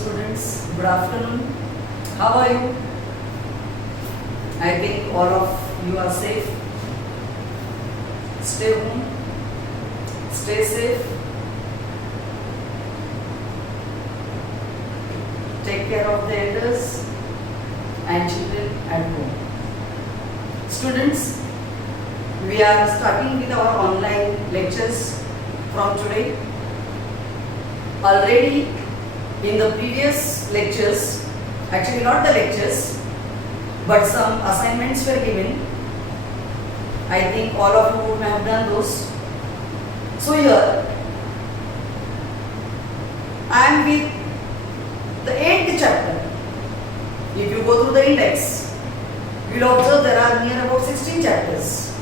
students, good afternoon. How are you? I think all of you are safe. Stay home, stay safe, take care of the elders and children at home. Students, we are starting with our online lectures from today. Already in the previous lectures, actually not the lectures, but some assignments were given. I think all of you would have done those. So here, I am with the 8th chapter. If you go through the index, you will observe there are near about 16 chapters,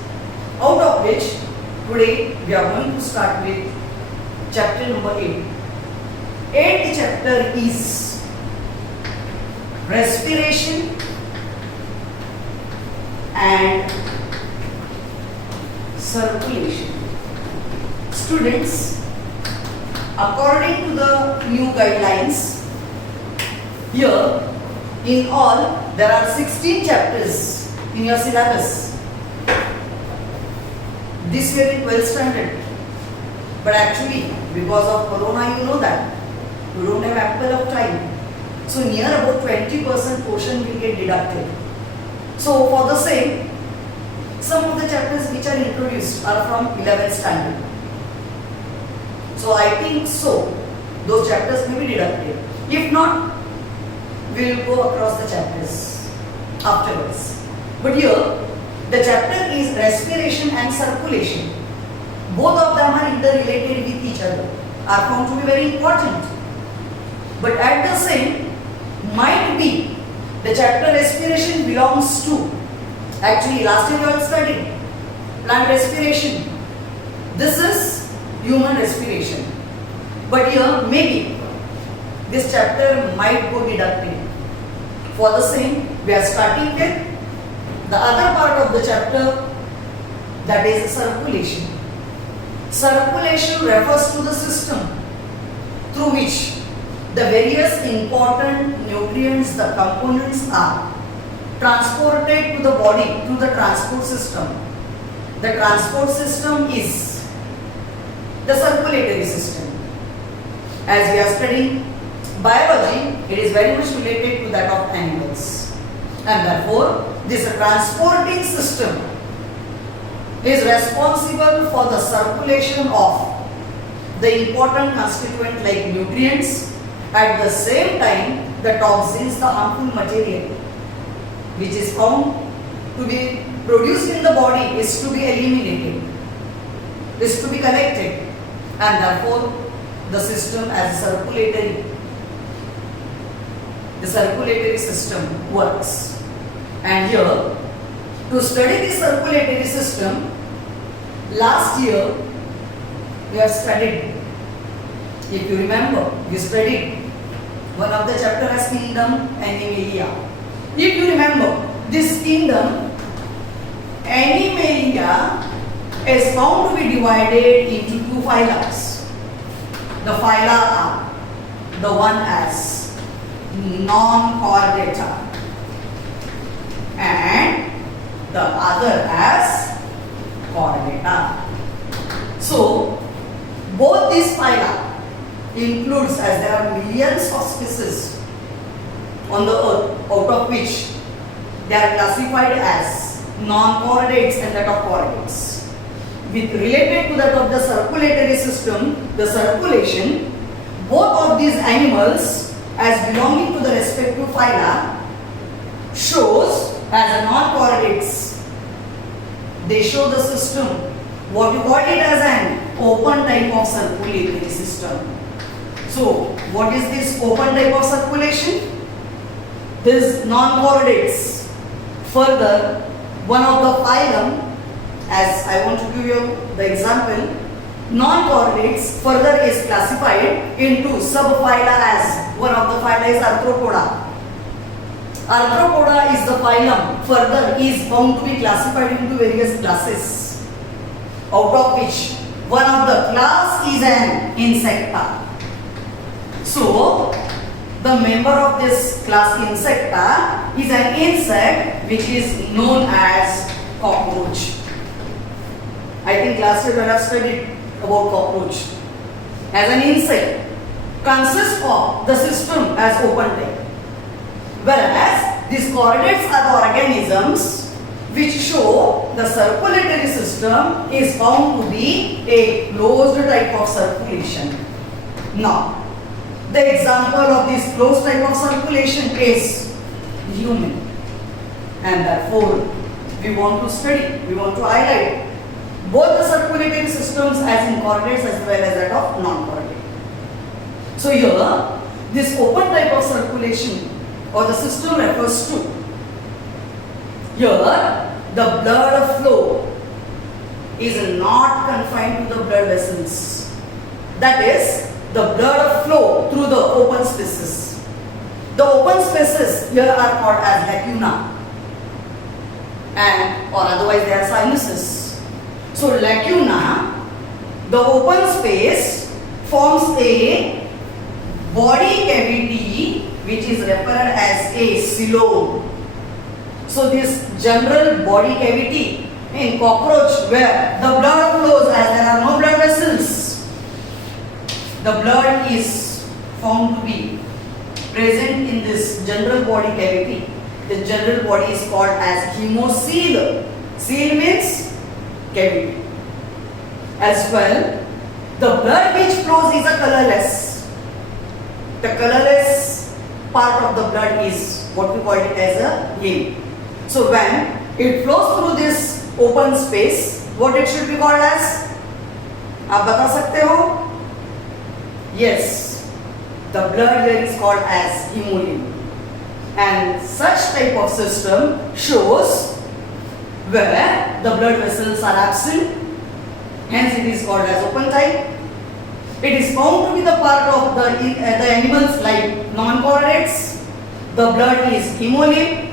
out of which today we are going to start with chapter number 8. 8th chapter is respiration and circulation. Students, according to the new guidelines, here in all there are 16 chapters in your syllabus. This year in 12th standard, but actually because of corona, you know that you don't have ample of time, so near about 20% portion will get deducted. So for the same, some of the chapters which are introduced are from 11th standard. So I think so those chapters may be deducted. If not, we will go across the chapters afterwards. But here the chapter is respiration and circulation. Both of them are interrelated with each other, are found to be very important. But at the same, might be the chapter respiration belongs to, actually last time we all studied plant respiration. This is human respiration. But here maybe this chapter might go deducted. For the same, we are starting with the other part of the chapter, that is circulation. Circulation refers to the system through which the various important nutrients, the components are transported to the body through the transport system. The transport system is the circulatory system. As we are studying biology, it is very much related to that of animals. And therefore, this transporting system is responsible for the circulation of the important constituent like nutrients. At the same time, the toxins, the harmful material which is found to be produced in the body is to be eliminated, is to be collected, and therefore the system as circulatory, the circulatory system works. And here, to study the circulatory system, last year we have studied, if you remember, we studied one of the chapter as kingdom Animalia. If you remember, this kingdom Animalia is found to be divided into two phylums. The phyla are the one as non-chordata and the other as chordata. So both these phyla includes, as there are millions of species on the earth, out of which they are classified as non-chordates and that of chordates. With related to that of the circulatory system, the circulation, both of these animals as belonging to the respective phyla shows as a non-chordates. They show the system, what you call it as an open type of circulatory system. So, what is this open type of circulation? This non-chordates. Further, one of the phylum, as I want to give you the example, non-chordates further is classified into subphyla as one of the phyla is Arthropoda. Arthropoda is the phylum, further is found to be classified into various classes, out of which one of the class is an insecta. So, the member of this class Insecta is an insect which is known as cockroach. I think last year when I studied about cockroach. As an insect, consists of the system as open type. Whereas these chordates are the organisms which show the circulatory system is found to be a closed type of circulation. Now, the example of this closed type of circulation is human, and therefore we want to study, we want to highlight both the circulatory systems as in chordates as well as that of non-chordate. So here, this open type of circulation or the system refers to, here the blood flow is not confined to the blood vessels. That is, the blood flow through the open spaces. The open spaces here are called as lacuna, and or otherwise they are sinuses. So lacuna, the open space, forms a body cavity which is referred as a coelom. So this general body cavity in cockroach where the blood flows as there are no blood vessels, the blood is found to be present in this general body cavity. The general body is called as hemocoel. Coel means cavity. As well, the blood which flows is a colorless. The colorless part of the blood is what we call it as a heme. So when it flows through this open space, what it should be called as? आप बता सकते हो? Yes, the blood here is called as hemolymph. And such type of system shows where the blood vessels are absent, hence it is called as open type. It is found to be the part of the animals like non-chordates. The blood is hemolymph.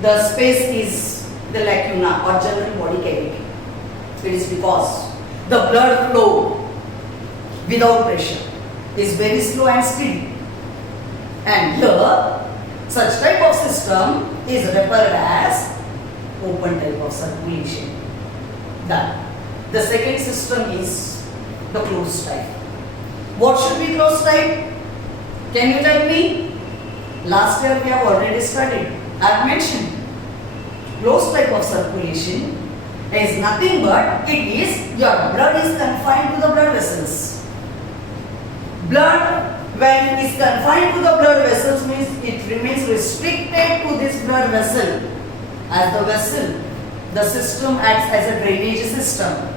The space is the lacuna or general body cavity. It is because the blood flow without pressure is very slow and steady. And here, such type of system is referred as open type of circulation. Done. The second system is the closed type. What should be closed type? Can you tell me? Last year we have already studied. I have mentioned. Closed type of circulation is nothing but it is your blood is confined to the blood vessels. Blood when is confined to the blood vessels means it remains restricted to this blood vessel. As the vessel, the system acts as a drainage system.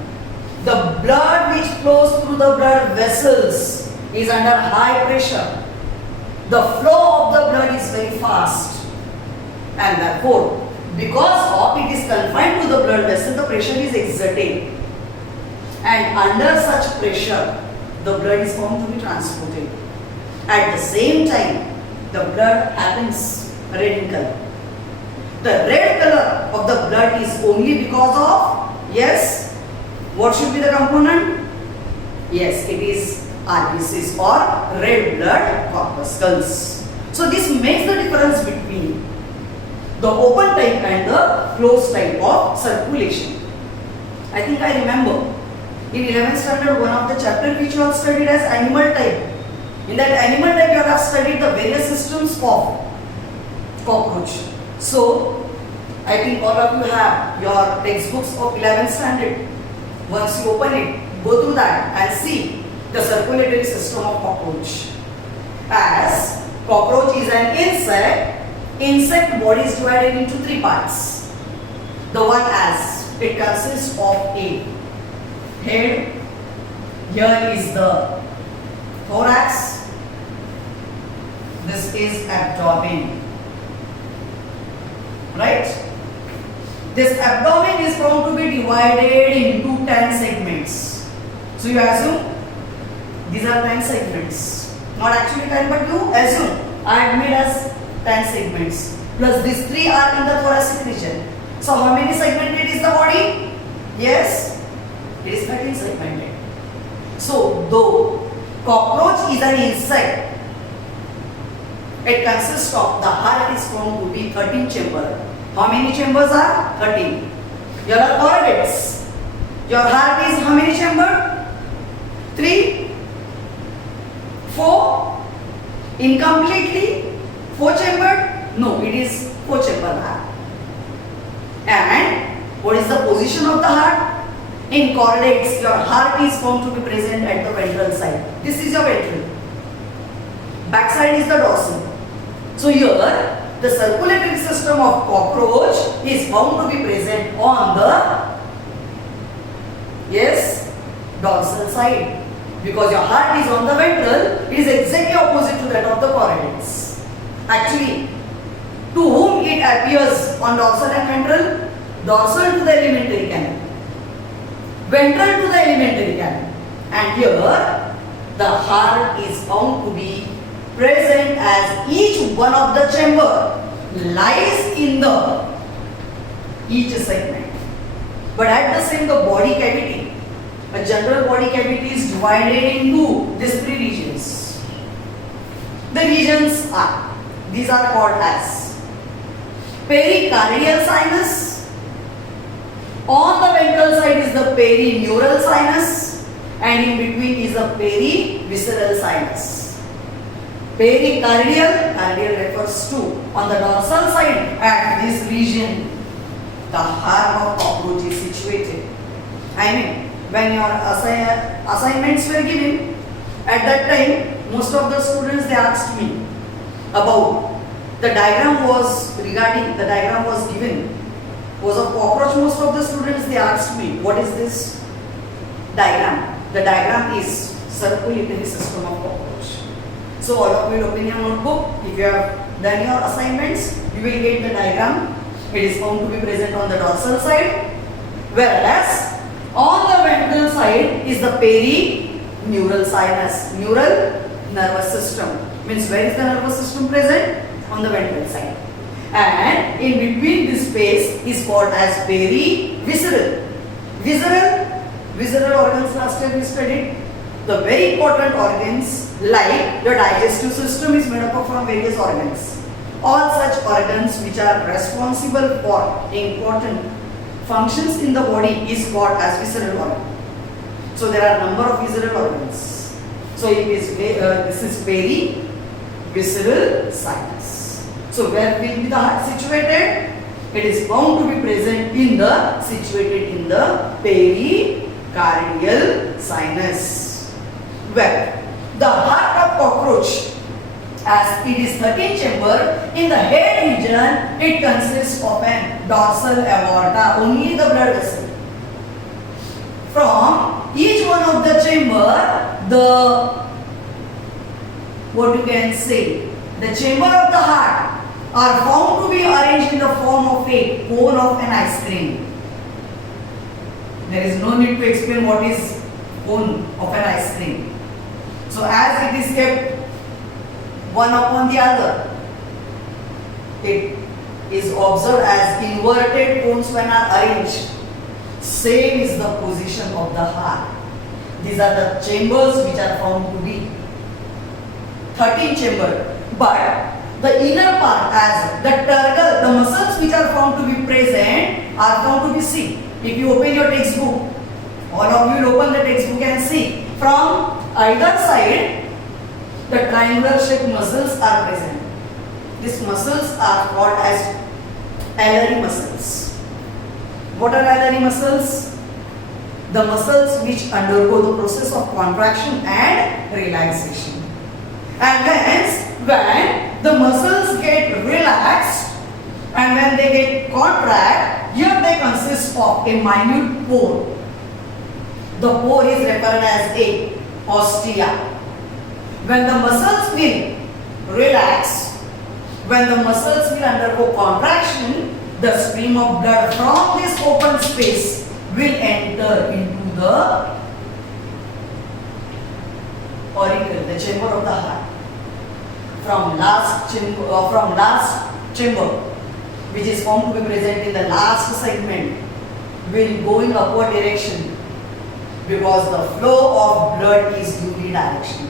The blood which flows through the blood vessels is under high pressure. The flow of the blood is very fast, and therefore, because of it is confined to the blood vessel, the pressure is exerted, and under such pressure, the blood is found to be transported. At the same time, the blood happens red in color. The red color of the blood is only because of, yes, what should be the component? Yes, it is RBCs or red blood corpuscles. So this makes the difference between the open type and the closed type of circulation. I think I remember in 11th standard one of the chapter which you have studied as animal type. In that animal type you have studied the various systems of cockroach. So I think all of you have your textbooks of 11th standard. Once you open it, go through that and see the circulatory system of cockroach. As cockroach is an insect, insect body is divided into three parts. The one as it consists of a head, here is the thorax, this is abdomen, right? This abdomen is found to be divided into 10 segments. So you assume these are 10 segments. Not actually 10 but you assume I have made as 10 segments. Plus these 3 are in the thoracic region. So how many segmented is the body? Yes, it is 13 segmented. So though cockroach is an insect, It consists of, the heart is found to be 13 chamber. How many chambers are? 13. Here are correlates. Your heart is how many chamber? 3, 4. Incompletely 4 chamber? No, it is 4 chamber heart. And what is the position of the heart? In correlates, your heart is found to be present at the ventral side. This is your ventral. Back side is the dorsal. So here, the circulatory system of cockroach is found to be present on the, yes, dorsal side. Because your heart is on the ventral, it is exactly opposite to that of the correlates. Actually, to whom it appears on dorsal and ventral? Dorsal to the alimentary canal, ventral to the alimentary canal. And here, the heart is found to be present as each one of the chamber lies in the each segment. But at the same, the body cavity, a general body cavity is divided into these 3 regions. The regions are, these are called as pericardial sinus. On the ventral side is the perineural sinus, and in between is the perivisceral sinus. Pericardial, cardial refers to on the dorsal side, at this region the heart of cockroach is situated. I mean, when your assignments were given, at that time most of the students, they asked me about the diagram was given was of cockroach. Most of the students, they asked me, what is this diagram? The diagram is circulatory system of cockroach. So all of you open your notebook. If you have done your assignments, you will get the diagram. It is found to be present on the dorsal side, whereas on the ventral side is the perineural sinus. Neural, nervous system. Means where is the nervous system present? On the ventral side. And in between this space is called as perivisceral. Visceral organs last time we studied. The very important organs, like your digestive system is made up of from various organs. All such organs which are responsible for important functions in the body is called as visceral organ. So there are number of visceral organs. So it is this is perivisceral sinus. So where will be the heart situated? It is found to be present in the, situated in the pericardial sinus. Where the heart of cockroach, as it is 13 chamber, in the head region it consists of an dorsal aorta, only the blood vessel. From each one of the chamber, the chamber of the heart are found to be arranged in the form of a cone of an ice cream. There is no need to explain what is cone of an ice cream. So as it is kept one upon the other, it is observed as inverted cones when are arranged. Same is the position of the heart. These are the chambers which are found to be 13 chamber. But the inner part, as the turgle, the muscles which are found to be present are found to be seen. If you open your textbook, all of you will open the textbook and see. From either side, the triangular shaped muscles are present. These muscles are called as alary muscles. What are alary muscles? The muscles which undergo the process of contraction and relaxation. And hence, when the muscles get relaxed and when they get contract, here they consist of a minute pore. The pore is referred as a ostia. When the muscles will relax, when the muscles will undergo contraction, the stream of blood from this open space will enter into the auricle, the chamber of the heart. From last chamber, which is found to be present in the last segment, will go in upward direction because the flow of blood is unidirectional.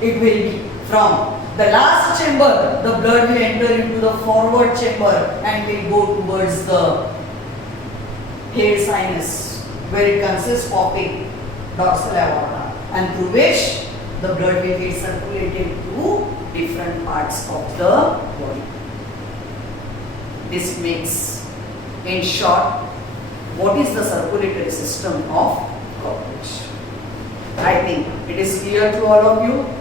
It will be from the last chamber, the blood will enter into the forward chamber and will go towards the head sinus, where it consists of a dorsal aorta, and through which the blood will get circulated to different parts of the body. This makes, in short, what is the circulatory system of cockroach. I think it is clear to all of you.